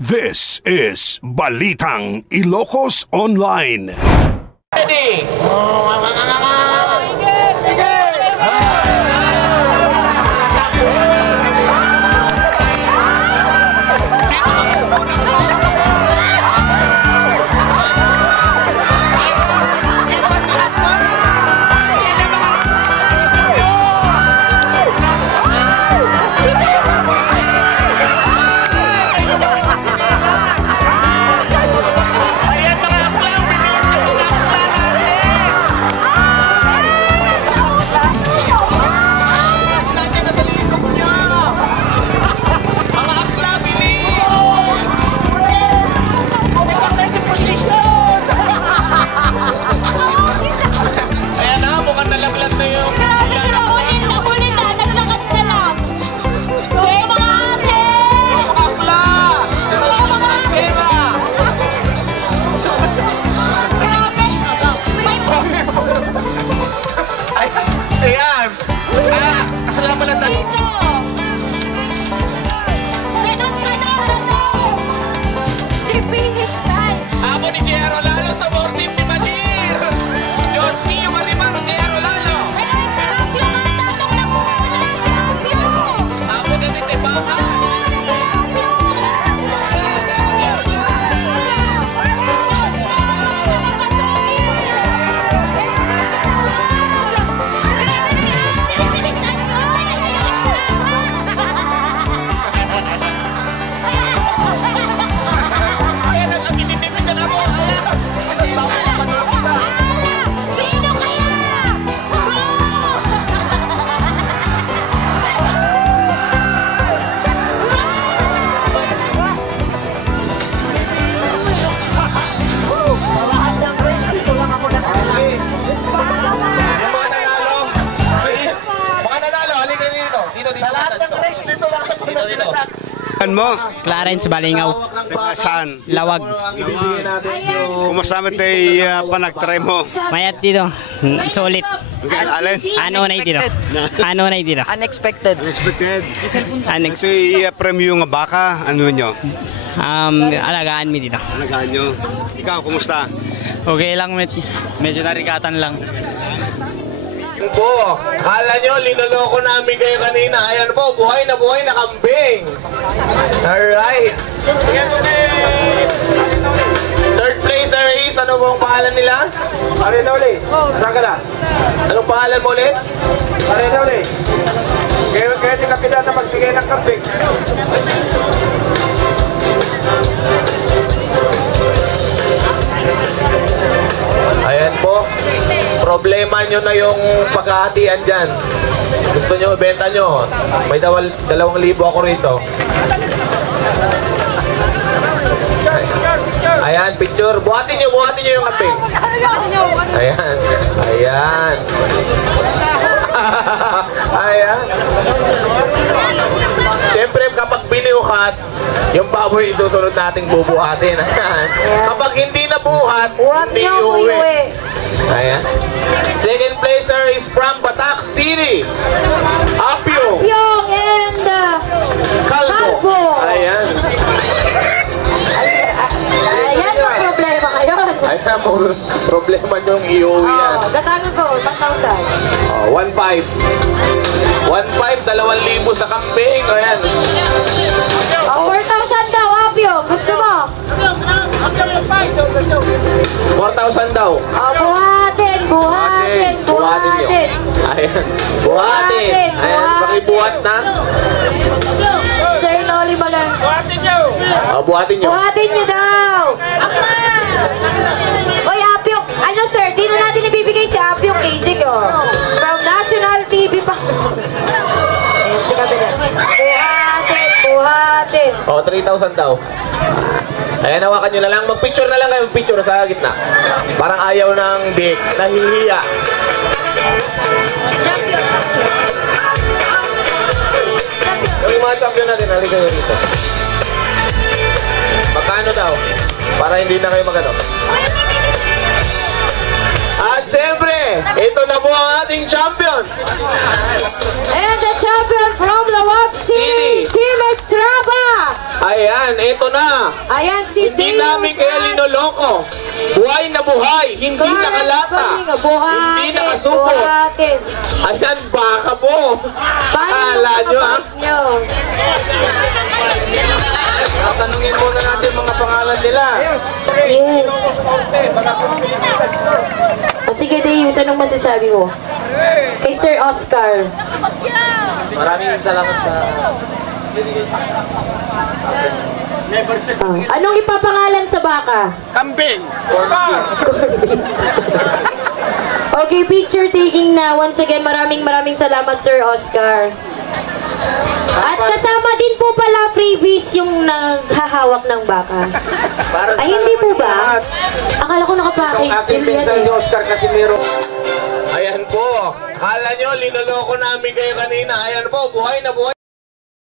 This is Balitang Ilocos Online. Ready? Mo? Clarence Balingaw. Saan? Lawag. Kumusta ay panagtry mo? Mayat dito. Sulit. Alin? Ano na dito? Ano na dito? Unexpected. Unexpected. Ito i-premyo nga baka. Ano nyo? Alagaan mi dito. Alagaan nyo. Ikaw, kumusta? Okay lang, medyo narikatan lang. Po, kala nyo, linoloko namin kayo kanina. Ayan po, buhay na kambing. Alright. Third placer is, ano po ang pangalan nila? Arena ulit. Saan ka na? Anong pangalan mo ulit? Arena ulit. Kaya ni kapitan na magbigay ng kambing. Ayan po. Problema nyo na yung pagkahatian dyan. Gusto nyo, benta nyo. May 2,000 ako rito. Ayan, picture. Buhatin nyo yung kambing. Ayan. Ayan. Ayan. Siyempre, kapag biniuhat, yung baboy isusunod nating bubuhatin. Kapag hindi nabuhat, hindi iuwi. Ayan. Second placer is from Batak City. Apyong. Apyong and Calvo. Ayan. Ayan yung problema ngayon. Ayan, problema niyong iuwi yan. Gatangan ko, 1,000. 1,500. 1,500, 2,000 sa kambing. Ayan. 4,000 daw, Apyong. Gusto mo? 4,000 daw. Buhatin. Buhatin nyo. Ayan. Buhatin. Ayan, pakibuhat na. Sir Noli Balan. Buhatin nyo. Buhatin nyo daw. Oy, Apyong. Ano sir, di na natin ibibigay si Apyong KJ ko. From National TV pa. Ayan, si kabila. Buhatin. 3,000 daw. Ayan, hawakan nyo na lang. Mag-picture na lang kayo. Mag-picture sa gitna. Parang ayaw ng big. Nahihiya. Yung mga champion natin, halika nyo dito. Magkano daw? Para hindi na kayo magano. At syempre, ito na po ang ating champion. And the champion from Lawag City, Team Estrada. Ayan, ito na. Ayan si Hindi Team namin kayo linoloko. Buhay na buhay, hindi nakalata, hindi nakasupot. Ayan, baka po. Akala nyo, ha? Tatanungin muna natin mga pangalan nila. Yes. Sige, Deus, anong masasabi mo? Kay Sir Oscar. Maraming salamat sa... Anong ipapangalan sa baka? Kambing! Okay, picture taking na. Once again, maraming salamat, Sir Oscar. At kasama din po pala freebies yung naghahawak ng baka. Ay, hindi po ba? Akala ko nakapackage Ating din yan pinsan eh. si Oscar Casimiro. Ayan po. Kala nyo, linoloko namin kayo kanina. Ayan po, buhay na buhay.